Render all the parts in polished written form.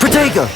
Protego!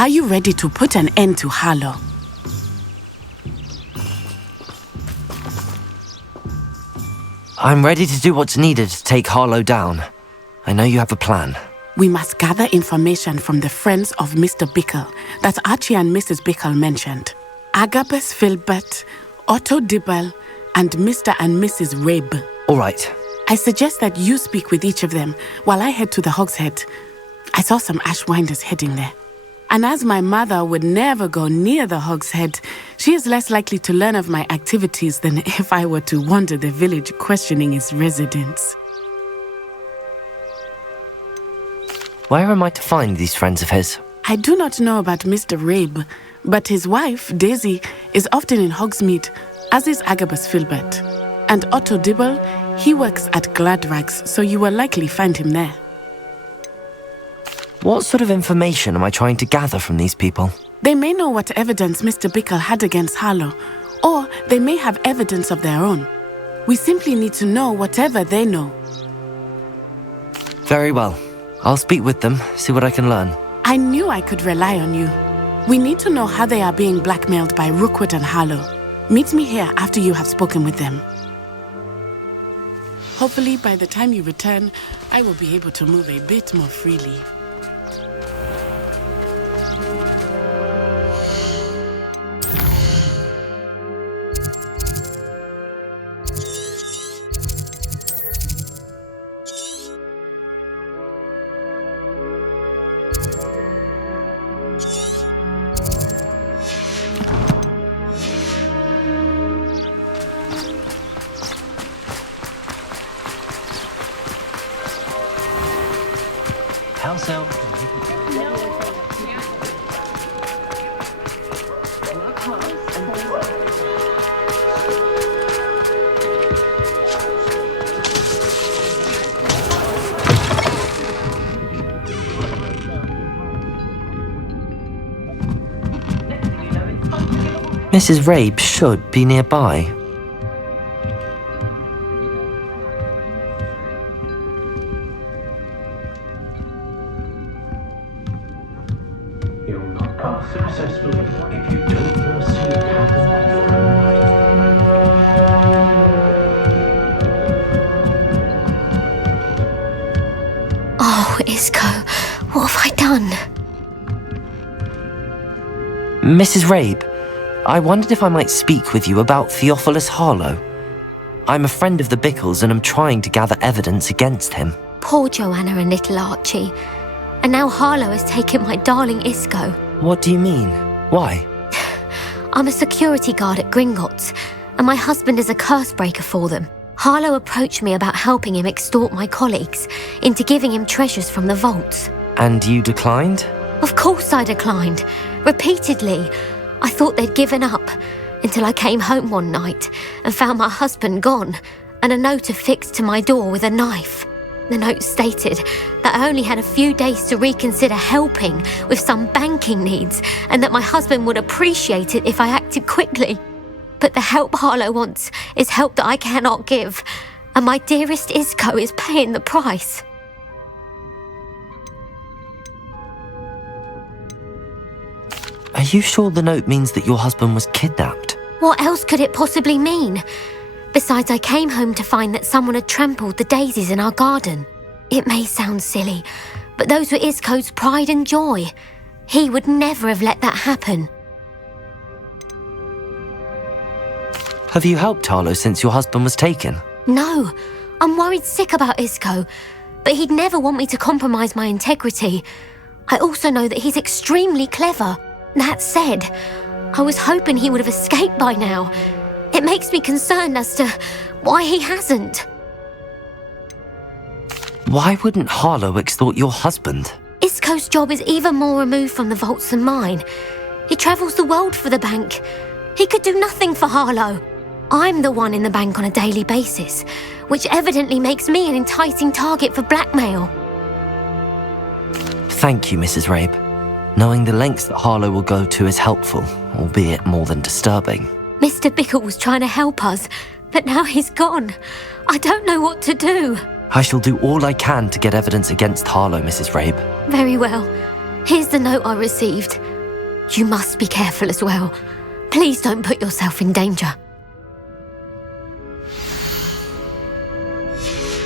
Are you ready to put an end to Harlow? I'm ready to do what's needed to take Harlow down. I know you have a plan. We must gather information from the friends of Mr. Bickle that Archie and Mrs. Bickle mentioned. Agabus Filbert, Otto Dibble, and Mr. and Mrs. Rabe. All right. I suggest that you speak with each of them while I head to the Hog's Head. I saw some Ashwinders heading there. And as my mother would never go near the Hog's Head, she is less likely to learn of my activities than if I were to wander the village questioning its residents. Where am I to find these friends of his? I do not know about Mr. Rabe, but his wife, Daisy, is often in Hogsmeade, as is Agabus Filbert. And Otto Dibble, he works at Gladrags, so you will likely find him there. What sort of information am I trying to gather from these people? They may know what evidence Mr. Bickle had against Harlow, or they may have evidence of their own. We simply need to know whatever they know. Very well. I'll speak with them, see what I can learn. I knew I could rely on you. We need to know how they are being blackmailed by Rookwood and Harlow. Meet me here after you have spoken with them. Hopefully, by the time you return, I will be able to move a bit more freely. Mrs. Rabe should be nearby. You'll not pass successfully if you don't first see it happen. Oh, Isco, what have I done? Mrs. Rabe, I wondered if I might speak with you about Theophilus Harlow. I'm a friend of the Bickles and I'm trying to gather evidence against him. Poor Joanna and little Archie. And now Harlow has taken my darling Isco. What do you mean? Why? I'm a security guard at Gringotts, and my husband is a curse breaker for them. Harlow approached me about helping him extort my colleagues into giving him treasures from the vaults. And you declined? Of course I declined. Repeatedly. I thought they'd given up, until I came home one night and found my husband gone, and a note affixed to my door with a knife. The note stated that I only had a few days to reconsider helping with some banking needs, and that my husband would appreciate it if I acted quickly. But the help Harlow wants is help that I cannot give, and my dearest Isco is paying the price. Are you sure the note means that your husband was kidnapped? What else could it possibly mean? Besides, I came home to find that someone had trampled the daisies in our garden. It may sound silly, but those were Isco's pride and joy. He would never have let that happen. Have you helped Harlow since your husband was taken? No, I'm worried sick about Isco, but he'd never want me to compromise my integrity. I also know that he's extremely clever. That said, I was hoping he would have escaped by now. It makes me concerned as to why he hasn't. Why wouldn't Harlow extort your husband? Isco's job is even more removed from the vaults than mine. He travels the world for the bank. He could do nothing for Harlow. I'm the one in the bank on a daily basis, which evidently makes me an enticing target for blackmail. Thank you, Mrs. Rabe. Knowing the lengths that Harlow will go to is helpful, albeit more than disturbing. Mr. Bickle was trying to help us, but now he's gone. I don't know what to do. I shall do all I can to get evidence against Harlow, Mrs. Rabe. Very well. Here's the note I received. You must be careful as well. Please don't put yourself in danger.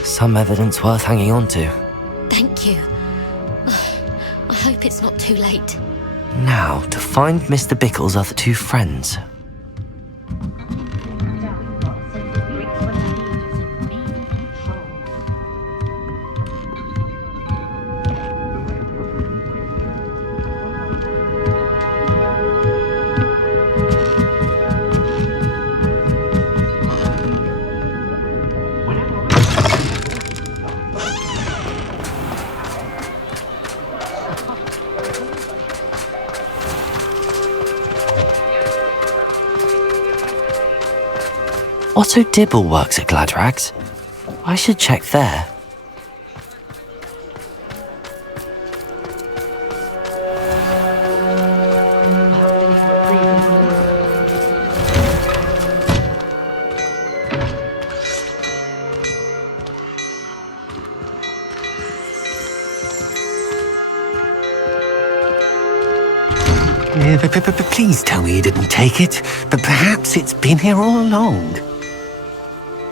Some evidence worth hanging on to. Thank you. I hope it's not too late. Now, to find Mr. Bickle's other two friends. Otto Dibble works at Gladrags. I should check there. Please tell me you didn't take it, but perhaps it's been here all along.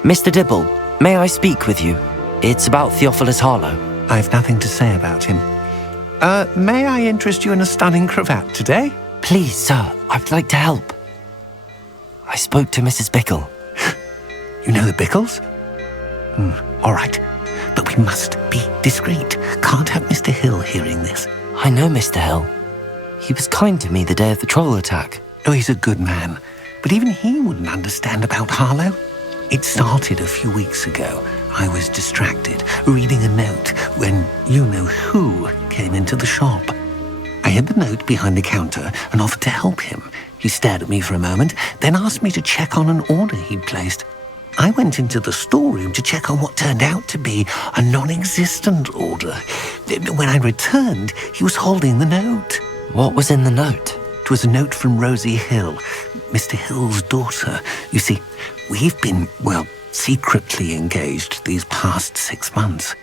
Mr. Dibble, may I speak with you? It's about Theophilus Harlow. I've nothing to say about him. May I interest you in a stunning cravat today? Please, sir, I'd like to help. I spoke to Mrs. Bickle. You know the Bickles? All right, but we must be discreet. Can't have Mr. Hill hearing this. I know Mr. Hill. He was kind to me the day of the troll attack. Oh, he's a good man, but even he wouldn't understand about Harlow. It started a few weeks ago. I was distracted, reading a note, when you-know-who came into the shop. I hid the note behind the counter and offered to help him. He stared at me for a moment, then asked me to check on an order he'd placed. I went into the storeroom to check on what turned out to be a non-existent order. When I returned, he was holding the note. What was in the note? It was a note from Rosie Hill, Mr. Hill's daughter. You see, we've been, secretly engaged these past 6 months.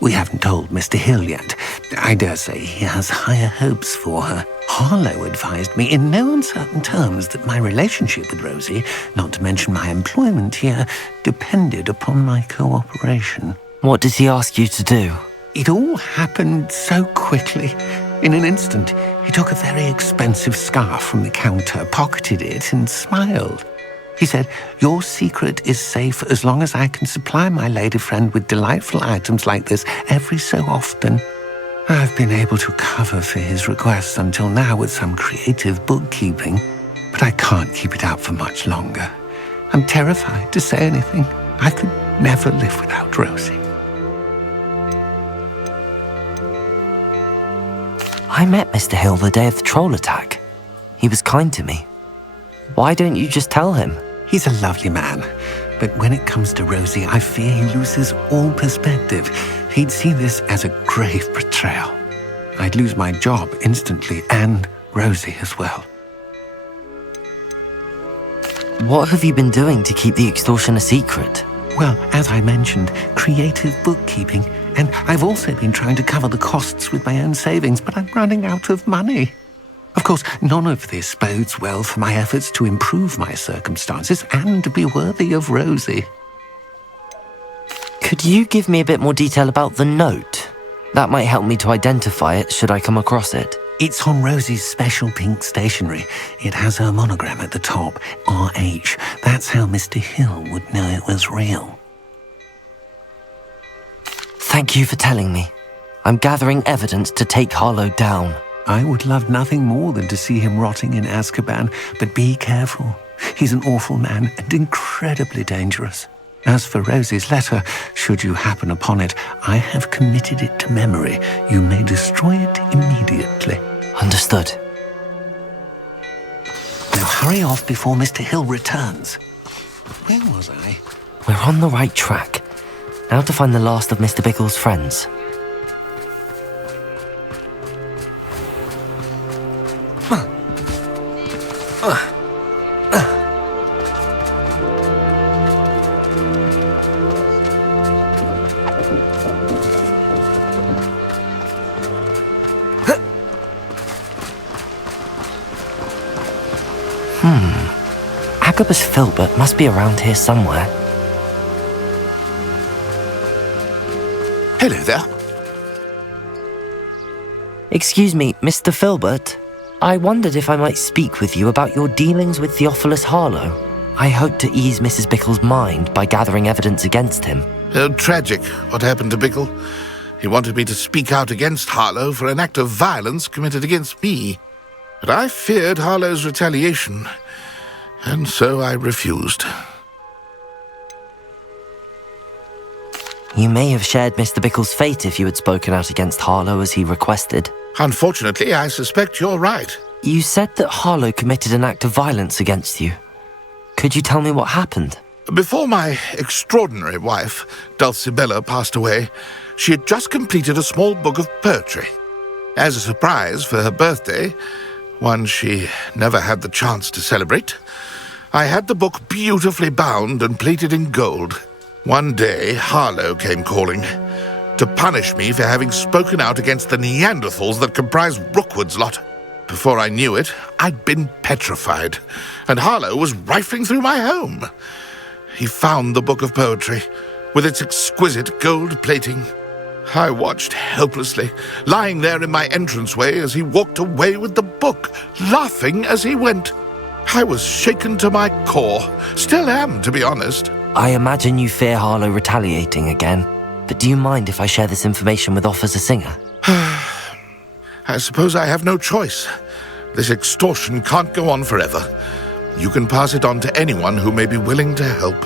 We haven't told Mr. Hill yet. I dare say he has higher hopes for her. Harlow advised me in no uncertain terms that my relationship with Rosie, not to mention my employment here, depended upon my cooperation. What did he ask you to do? It all happened so quickly. In an instant, he took a very expensive scarf from the counter, pocketed it, and smiled. He said, "Your secret is safe as long as I can supply my lady friend with delightful items like this every so often." I've been able to cover for his requests until now with some creative bookkeeping, but I can't keep it up for much longer. I'm terrified to say anything. I could never live without Rosie. I met Mr. Hill the day of the troll attack. He was kind to me. Why don't you just tell him? He's a lovely man, but when it comes to Rosie, I fear he loses all perspective. He'd see this as a grave betrayal. I'd lose my job instantly, and Rosie as well. What have you been doing to keep the extortion a secret? Well, as I mentioned, creative bookkeeping, and I've also been trying to cover the costs with my own savings, but I'm running out of money. Of course, none of this bodes well for my efforts to improve my circumstances and be worthy of Rosie. Could you give me a bit more detail about the note? That might help me to identify it should I come across it. It's on Rosie's special pink stationery. It has her monogram at the top, RH. That's how Mr. Hill would know it was real. Thank you for telling me. I'm gathering evidence to take Harlow down. I would love nothing more than to see him rotting in Azkaban, but be careful. He's an awful man and incredibly dangerous. As for Rosie's letter, should you happen upon it, I have committed it to memory. You may destroy it immediately. Understood. Now hurry off before Mr. Hill returns. Where was I? We're on the right track. Now to find the last of Mr. Bickle's friends. Agabus Filbert must be around here somewhere. Hello there. Excuse me, Mr. Filbert. I wondered if I might speak with you about your dealings with Theophilus Harlow. I hope to ease Mrs. Bickle's mind by gathering evidence against him. Tragic, what happened to Bickle. He wanted me to speak out against Harlow for an act of violence committed against me. But I feared Harlow's retaliation, and so I refused. You may have shared Mr. Bickle's fate if you had spoken out against Harlow as he requested. Unfortunately, I suspect you're right. You said that Harlow committed an act of violence against you. Could you tell me what happened? Before my extraordinary wife, Dulcibella, passed away, she had just completed a small book of poetry. As a surprise for her birthday, one she never had the chance to celebrate, I had the book beautifully bound and plated in gold. One day, Harlow came calling to punish me for having spoken out against the Neanderthals that comprise Rookwood's lot. Before I knew it, I'd been petrified, and Harlow was rifling through my home. He found the book of poetry, with its exquisite gold plating. I watched helplessly, lying there in my entranceway as he walked away with the book, laughing as he went. I was shaken to my core. Still am, to be honest. I imagine you fear Harlow retaliating again, but do you mind if I share this information with Officer Singer? I suppose I have no choice. This extortion can't go on forever. You can pass it on to anyone who may be willing to help.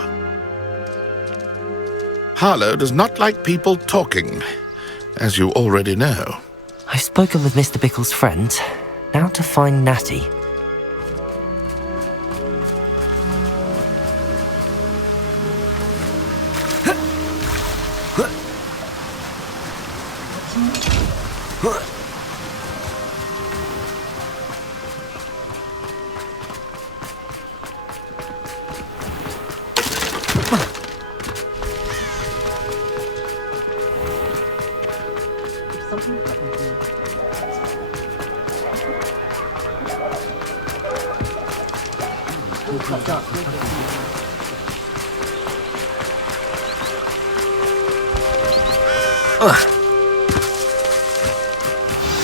Harlow does not like people talking, as you already know. I've spoken with Mr. Bickle's friends. Now to find Natty.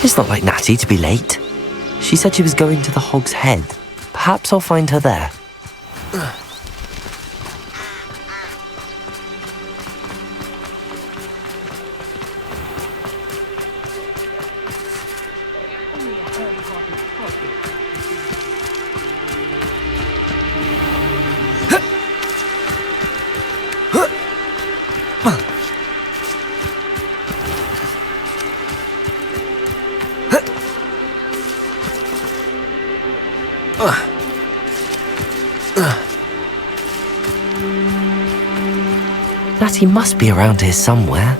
It's not like Natty to be late. She said she was going to the Hog's Head. Perhaps I'll find her there. Natty must be around here somewhere.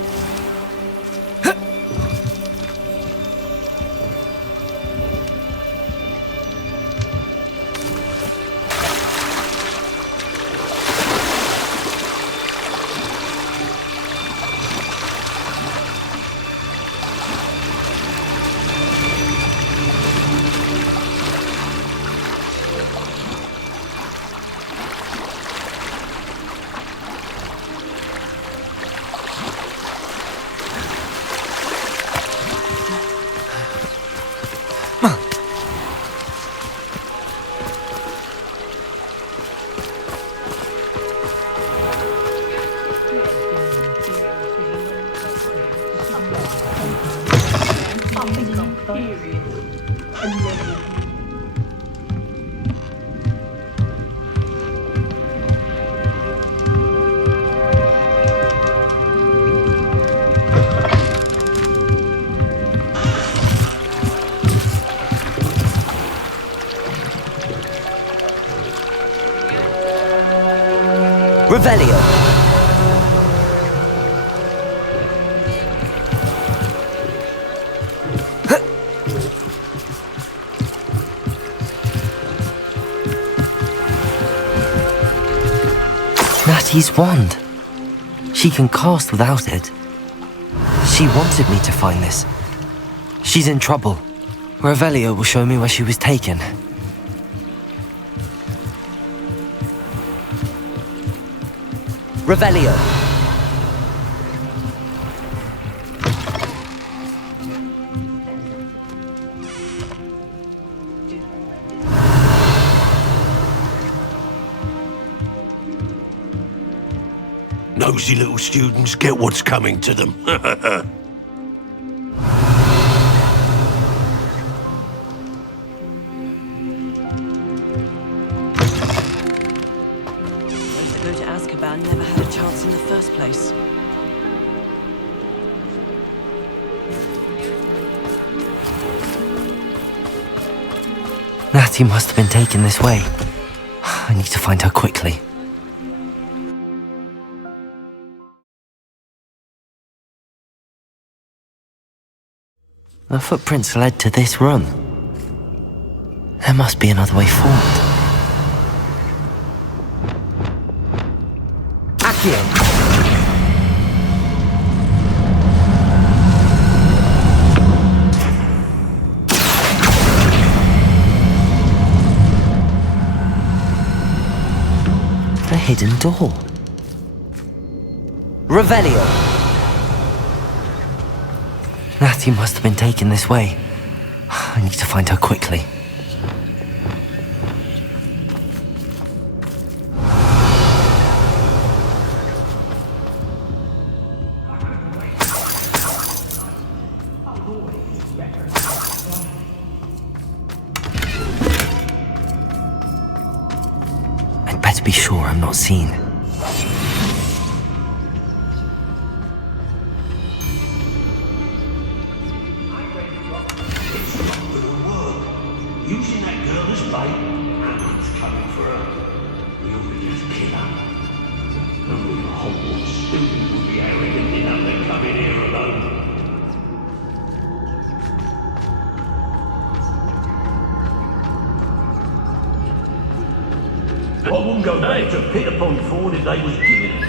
Revelio. Natty's wand. She can cast without it. She wanted me to find this. She's in trouble. Revelio will show me where she was taken. Revelio. Nosy little students get what's coming to them. Never had a chance in the first place. Natty must have been taken this way. I need to find her quickly. The footprints led to this room. There must be another way forward. The hidden door. Revelio. Natty must have been taken this way. I need to find her quickly. Better be sure I'm not seen. Using that girl as bait, Hammond's coming for her. We'll just kill her. Only a Hogwarts student would be arrogant enough to come in here alone. I wouldn't go back to Peterpond Ford if they was giving it.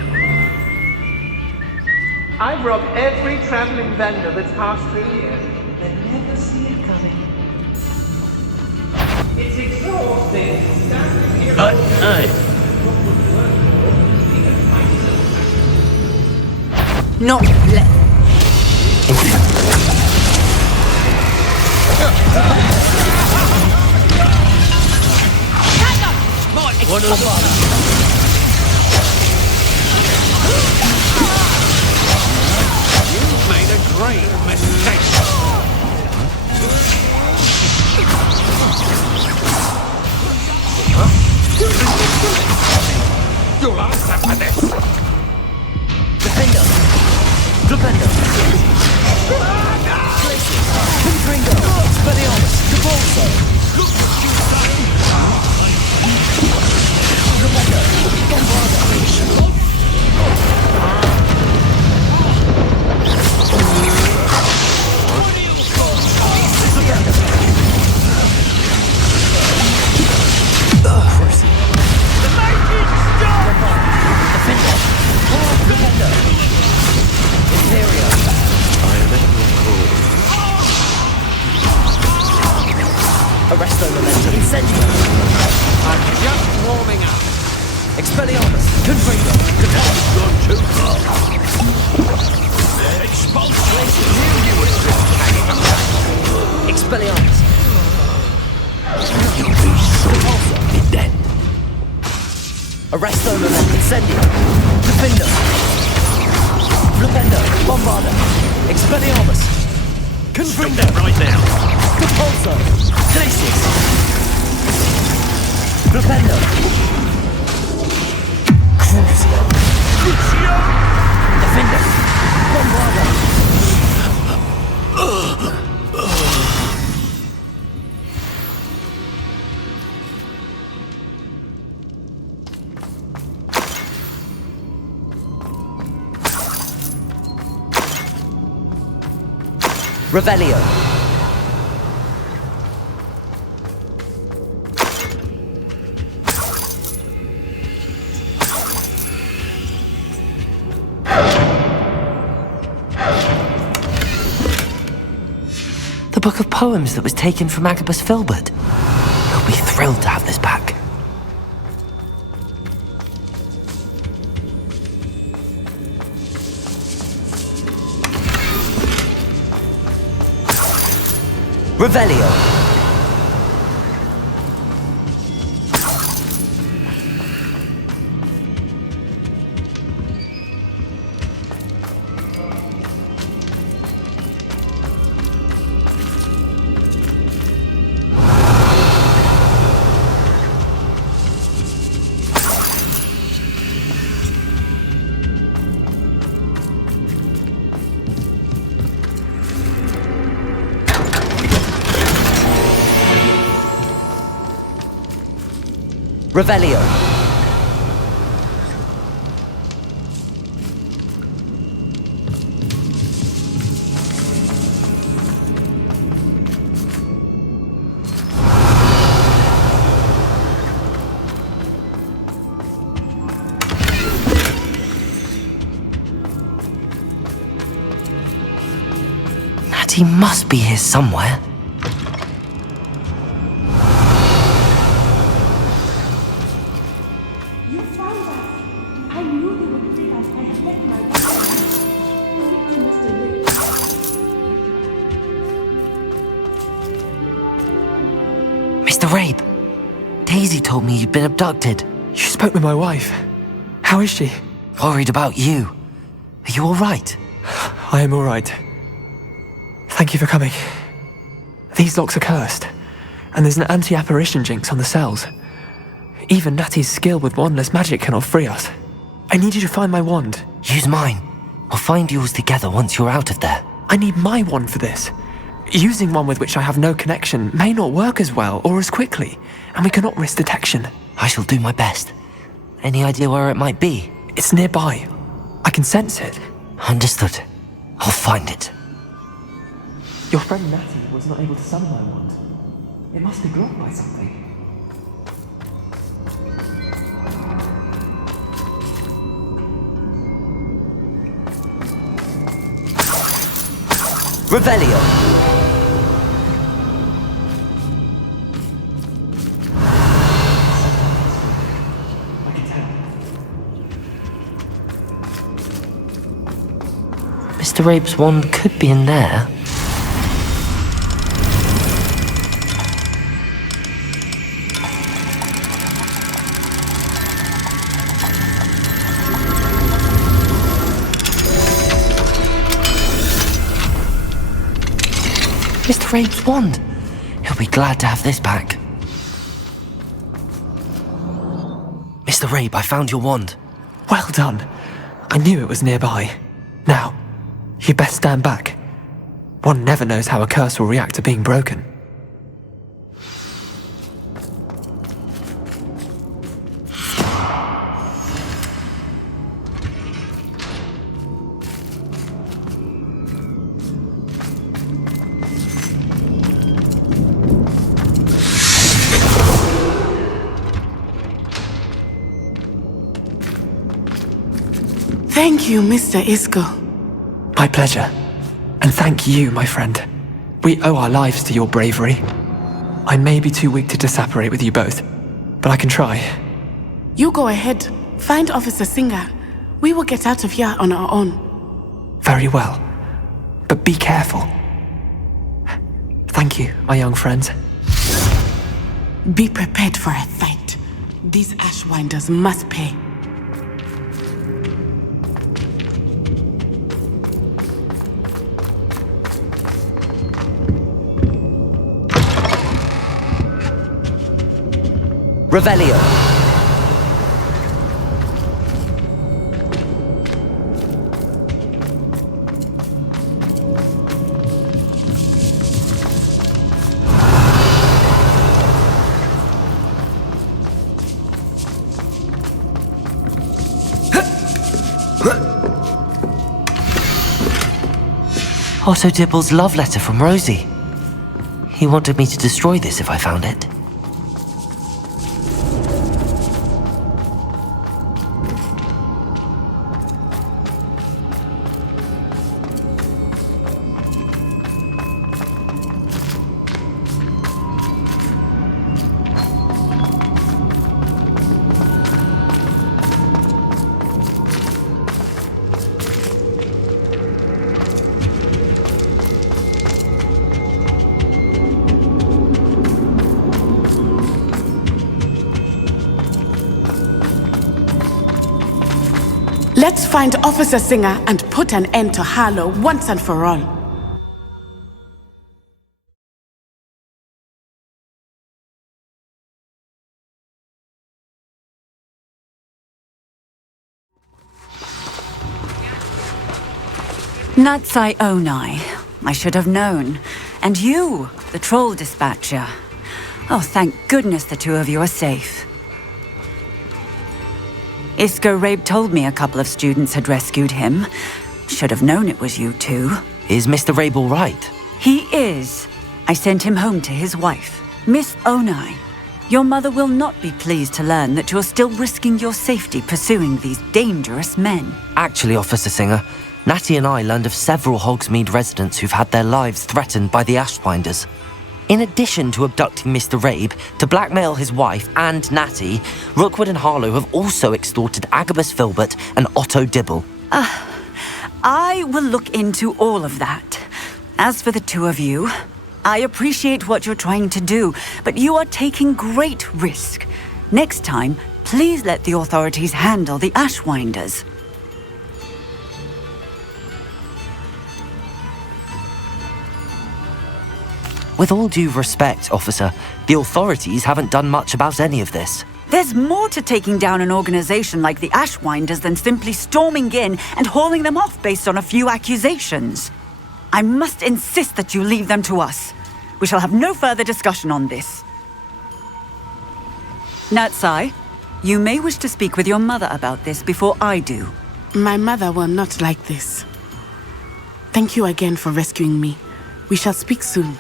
I've robbed every travelling vendor that's passed through here. They never see it coming. It's exhausting. Standing here. Not let. What is that? You've made a great mistake. You'll answer for this. Defender. Defender. Confringo. Expelliarmus. Cabalso. Look what you've done. Defender. Bombarda. Arresto momentum. Incendio. I'm just warming up. Expelliarmus. Confringo. You've gone too far. Expulsion. You were just hanging around. Expelliarmus. You'll be sorry then. Arresto momentum. Incendio. Defender. Flipendo, Bombarda, Expelliarmus, Confundo, Right now. Repulso, Glacius, Flipendo, Crucio, Defender, Bombarda. Revelio. The book of poems that was taken from Agabus Filbert. He'll be thrilled to have this back. Revelio. Revelio. Natty must be here somewhere. Mr. Rabe, Daisy told me you'd been abducted. You spoke with my wife. How is she? Worried about you. Are you all right? I am all right. Thank you for coming. These locks are cursed, and there's an anti-apparition jinx on the cells. Even Natty's skill with wandless magic cannot free us. I need you to find my wand. Use mine. We'll find yours together once you're out of there. I need my wand for this. Using one with which I have no connection may not work as well or as quickly, and we cannot risk detection. I shall do my best. Any idea where it might be? It's nearby. I can sense it. Understood. I'll find it. Your friend Natty was not able to summon my wand. It must be blocked by something. Revelio. Mr. Rabe's wand could be in there. Mr. Rabe's wand. He'll be glad to have this back. Mr. Rabe, I found your wand. Well done. I knew it was nearby. Now, you best stand back. One never knows how a curse will react to being broken. Thank you, Mr. Isco. My pleasure. And thank you, my friend. We owe our lives to your bravery. I may be too weak to disapparate with you both, but I can try. You go ahead. Find Officer Singer. We will get out of here on our own. Very well. But be careful. Thank you, my young friends. Be prepared for a fight. These Ashwinders must pay. Revelio. Otto Dibble's love letter from Rosie. He wanted me to destroy this if I found it. Let's find Officer Singer and put an end to Harlow once and for all. NATTY Onai. I should have known. And you, the troll dispatcher. Oh, thank goodness the two of you are safe. Isco Rabe told me a couple of students had rescued him. Should have known it was you two. Is Mr. Rabe all right? He is. I sent him home to his wife, Miss Onai. Your mother will not be pleased to learn that you're still risking your safety pursuing these dangerous men. Actually, Officer Singer, Natty and I learned of several Hogsmeade residents who've had their lives threatened by the Ashwinders. In addition to abducting Mr. Rabe to blackmail his wife and Natty, Rookwood and Harlow have also extorted Agabus Filbert and Otto Dibble. I will look into all of that. As for the two of you, I appreciate what you're trying to do, but you are taking great risk. Next time, please let the authorities handle the Ashwinders. With all due respect, officer, the authorities haven't done much about any of this. There's more to taking down an organization like the Ashwinders than simply storming in and hauling them off based on a few accusations. I must insist that you leave them to us. We shall have no further discussion on this. NATTY, you may wish to speak with your mother about this before I do. My mother will not like this. Thank you again for rescuing me. We shall speak soon.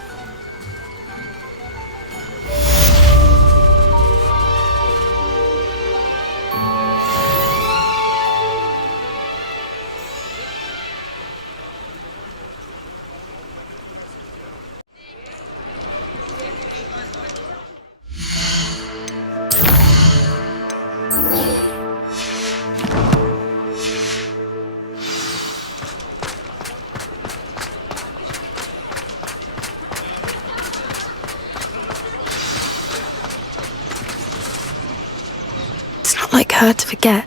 Like her to forget.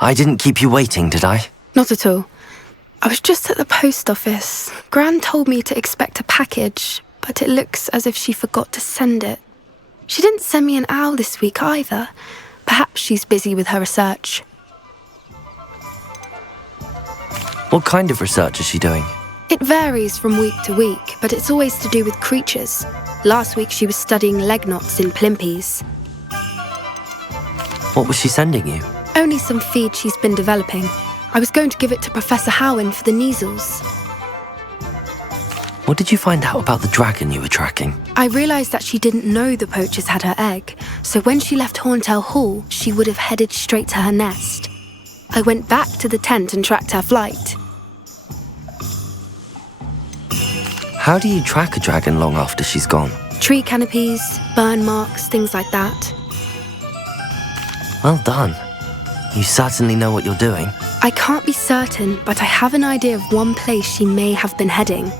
I didn't keep you waiting, did I? Not at all. I was just at the post office. Gran told me to expect a package, but it looks as if she forgot to send it. She didn't send me an owl this week either. Perhaps she's busy with her research. What kind of research is she doing? It varies from week to week, but it's always to do with creatures. Last week she was studying leg knots in plimpies. What was she sending you? Only some feed she's been developing. I was going to give it to Professor Howen for the measles. What did you find out about the dragon you were tracking? I realised that she didn't know the poachers had her egg, so when she left Horntail Hall, she would have headed straight to her nest. I went back to the tent and tracked her flight. How do you track a dragon long after she's gone? Tree canopies, burn marks, things like that. Well done. You certainly know what you're doing. I can't be certain, but I have an idea of one place she may have been heading.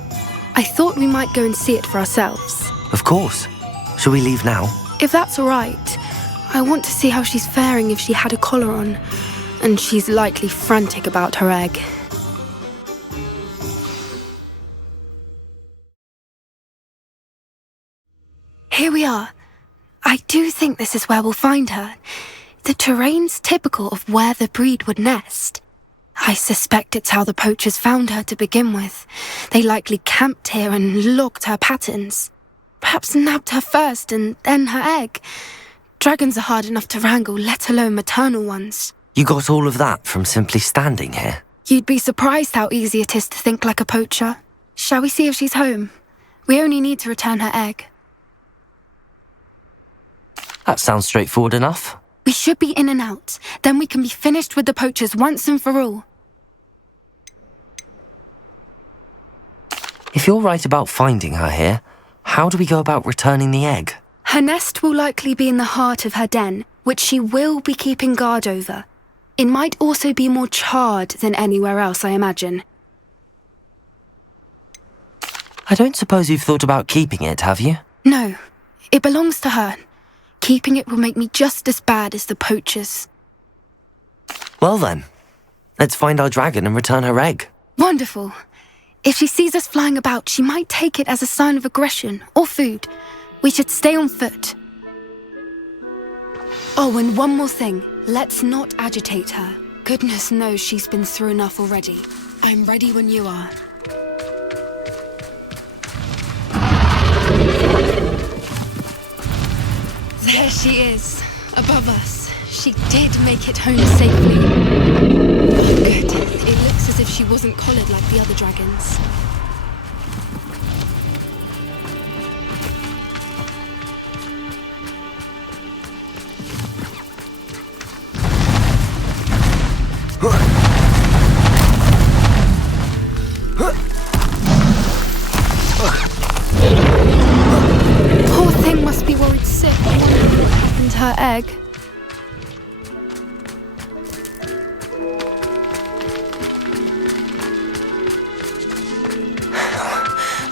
I thought we might go and see it for ourselves. Of course. Shall we leave now? If that's all right. I want to see how she's faring if she had a collar on. And she's likely frantic about her egg. I do think this is where we'll find her. The terrain's typical of where the breed would nest. I suspect it's how the poachers found her to begin with. They likely camped here and logged her patterns. Perhaps nabbed her first and then her egg. Dragons are hard enough to wrangle, let alone maternal ones. You got all of that from simply standing here? You'd be surprised how easy it is to think like a poacher. Shall we see if she's home? We only need to return her egg. That sounds straightforward enough. We should be in and out. Then we can be finished with the poachers once and for all. If you're right about finding her here, how do we go about returning the egg? Her nest will likely be in the heart of her den, which she will be keeping guard over. It might also be more charred than anywhere else, I imagine. I don't suppose you've thought about keeping it, have you? No, it belongs to her. Keeping it will make me just as bad as the poachers. Well then, let's find our dragon and return her egg. Wonderful. If she sees us flying about, she might take it as a sign of aggression or food. We should stay on foot. Oh, and one more thing. Let's not agitate her. Goodness knows she's been through enough already. I'm ready when you are. There she is, above us. She did make it home safely. Oh, good. It looks as if she wasn't collared like the other dragons. Poor thing must be worried sick. I wonder what happened to her egg.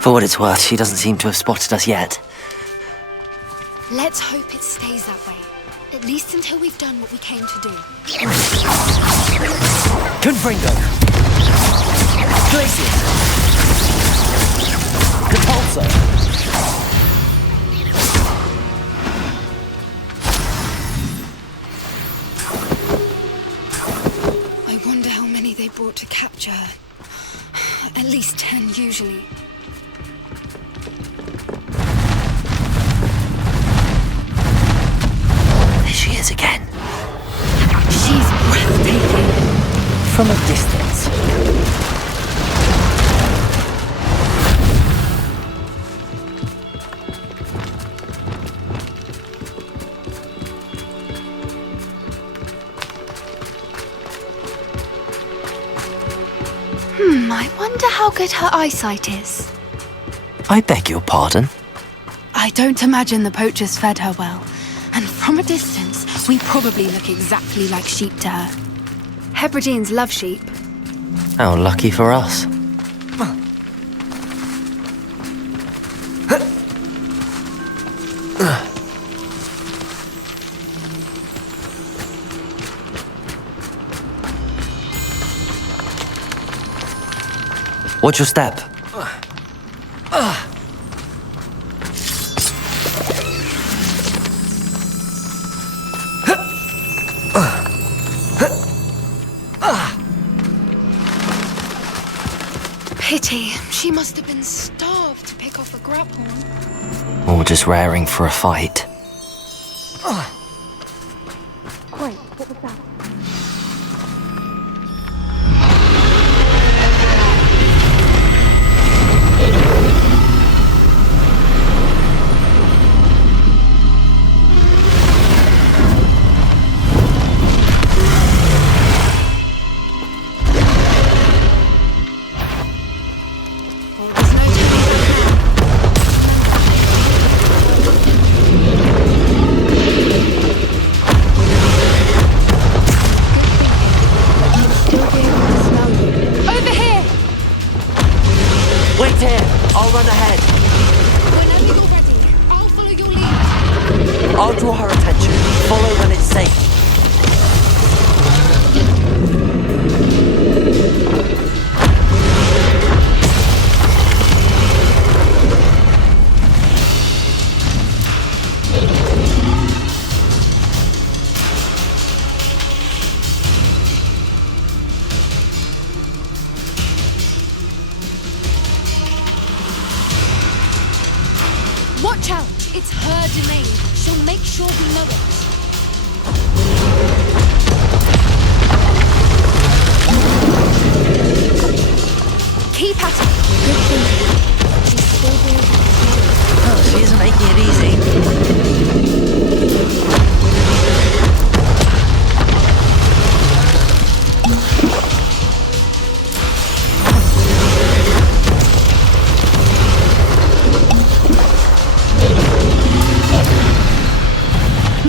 For what it's worth, she doesn't seem to have spotted us yet. Let's hope it stays that way. At least until we've done what we came to do. Confringo! Glacius! Repulsor! I wonder how many they brought to capture her. At least 10 usually. There she is again. She's breathtaking. From a distance. I wonder how good her eyesight is. I beg your pardon? I don't imagine the poachers fed her well. And from a distance, we probably look exactly like sheep to her. Hebrideans love sheep. How lucky for us. Watch your step. Pity. She must have been starved to pick off a grapple. Or just raring for a fight. Wait, what was that? make sure we know it. Keep at it. Good thinking. She's still doing it. Oh, she isn't making it easy.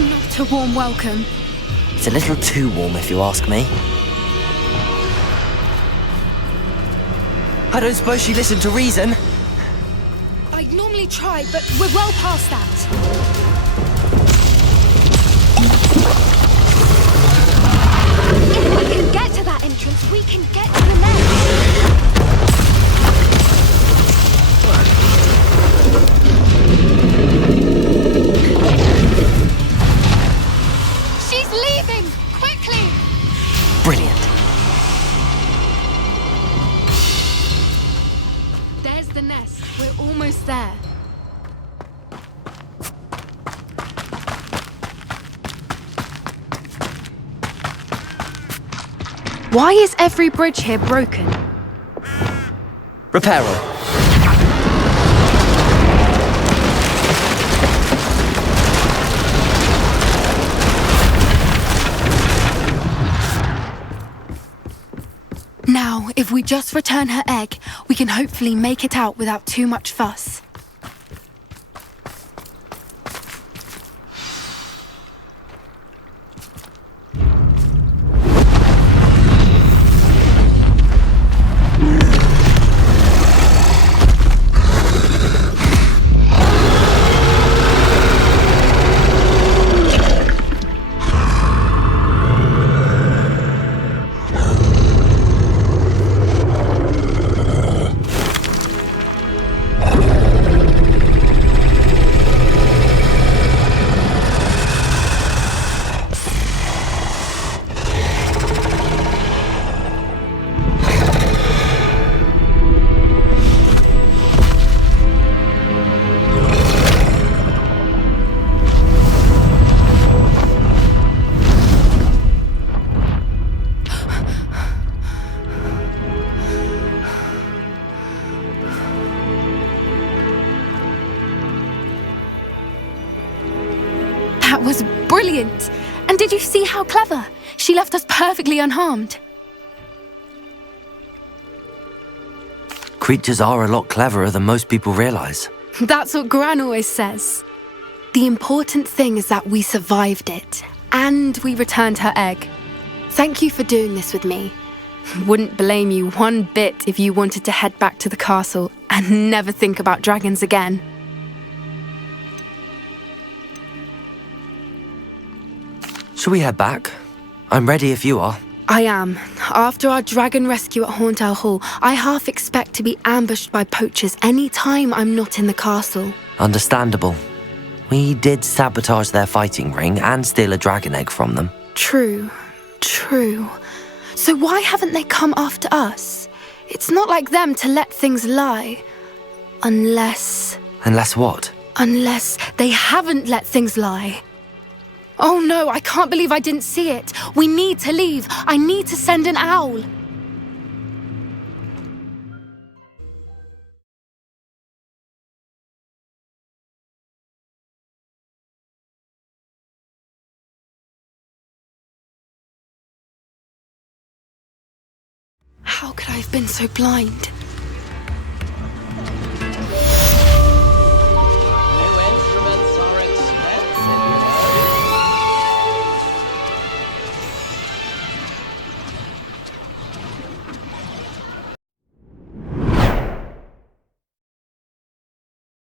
Not a warm welcome. It's a little too warm, if you ask me. I don't suppose she listened to reason. I'd normally try, but we're well past that. If we can get to that entrance, we can get to the nest. She's leaving! Quickly! Brilliant. There's the nest. We're almost there. Why is every bridge here broken? Repair her. Now, if we just return her egg, we can hopefully make it out without too much fuss. That was brilliant! And did you see how clever? She left us perfectly unharmed. Creatures are a lot cleverer than most people realise. That's what Gran always says. The important thing is that we survived it, and we returned her egg. Thank you for doing this with me. Wouldn't blame you one bit if you wanted to head back to the castle and never think about dragons again. Shall we head back? I'm ready if you are. I am. After our dragon rescue at Hauntowl Hall, I half expect to be ambushed by poachers any time I'm not in the castle. Understandable. We did sabotage their fighting ring and steal a dragon egg from them. True. So why haven't they come after us? It's not like them to let things lie. Unless what? Unless they haven't let things lie. Oh no, I can't believe I didn't see it. We need to leave. I need to send an owl. How could I have been so blind?